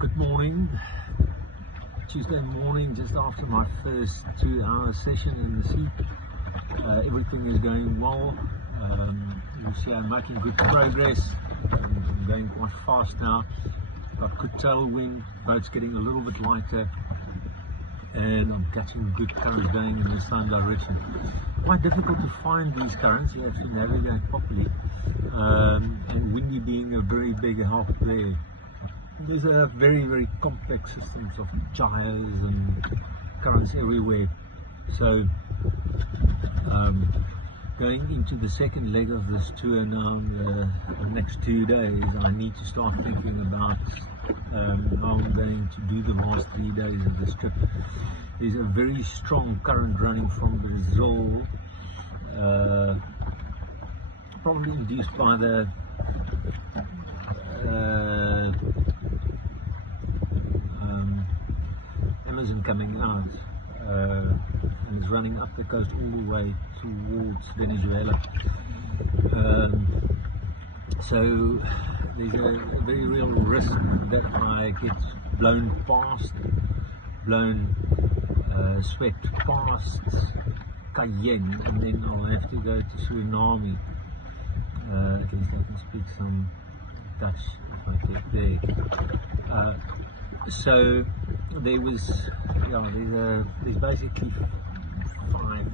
Good morning. Tuesday morning, just after my first 2-hour session in the sea. Everything is going well. You see I'm making good progress. I'm going quite fast now. Got good tailwind, boat's getting a little bit lighter, and I'm catching good currents going in the same direction. Quite difficult to find these currents, you have to navigate properly, and windy being a very big help there. There's a very complex systems of gyres and currents everywhere. So going into the second leg of this tour now, the next 2 days, I need to start thinking about how I'm going to do the last 3 days of this trip. There's a very strong current running from Brazil, probably induced by the Amazon coming out, and is running up the coast all the way towards Venezuela. So there's a very real risk that I get swept past Cayenne, and then I'll have to go to Suriname. At least I can speak some Dutch if I get there. So there's basically 5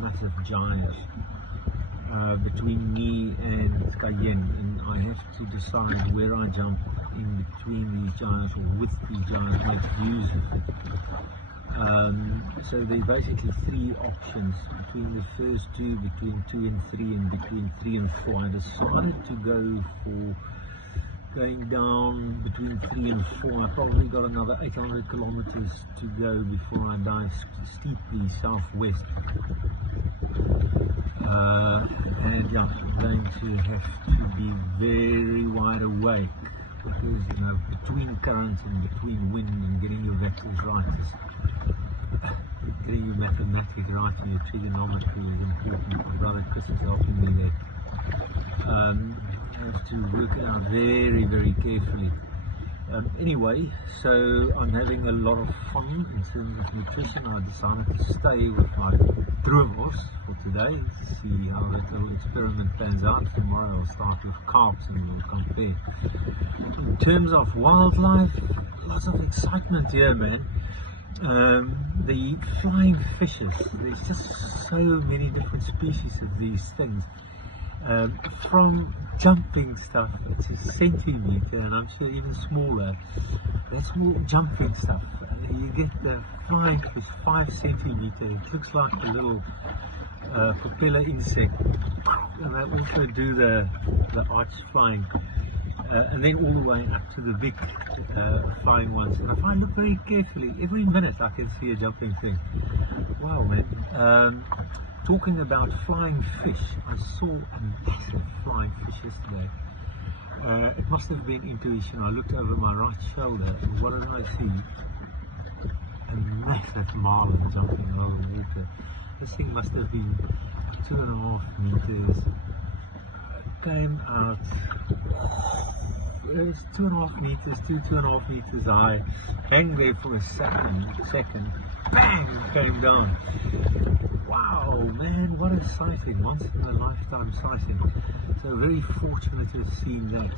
massive gyres between me and Cayenne, and I have to decide where I jump in between these gyres or with these gyres, make use of it. So there's basically 3 options between the first 2, between 2 and 3, and between 3 and 4. I decided to go for going down between 3 and 4. I probably got another 800 kilometers to go before I dive steeply southwest. And yeah, I'm going to have to be very wide awake, because between currents and between wind and getting your vectors right getting your mathematics right and your trigonometry is important. My brother Chris is helping me there. I have to work it out very carefully. Anyway, so I'm having a lot of fun in terms of nutrition. I decided to stay with my droomos for today to see how that little experiment pans out. Tomorrow I'll start with carbs and we'll compare. In terms of wildlife, lots of excitement here, man. The flying fishes, there's just so many different species of these things. From jumping stuff, it's a centimeter, and I'm sure even smaller. That's all jumping stuff. You get the flying fish 5 centimeters. It looks like a little propeller insect, and they also do the arch flying, and then all the way up to the big flying ones. And if I look very carefully, every minute I can see a jumping thing. Wow, man. Talking about flying fish, I saw a massive flying fish yesterday. It must have been intuition. I looked over my right shoulder, and what did I see? A massive marlin jumping over the water. This thing must have been 2.5 meters. Came out. It was 2.5 meters, 2.5 meters high. Hang there for a second. Bang! Came down. Wow, man, what a sighting, once in a lifetime sighting. So very fortunate to have seen that.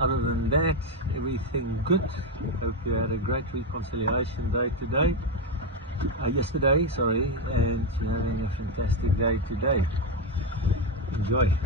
Other than that, everything good. Hope you had a great reconciliation day today. Yesterday, sorry, and you're having a fantastic day today. Enjoy.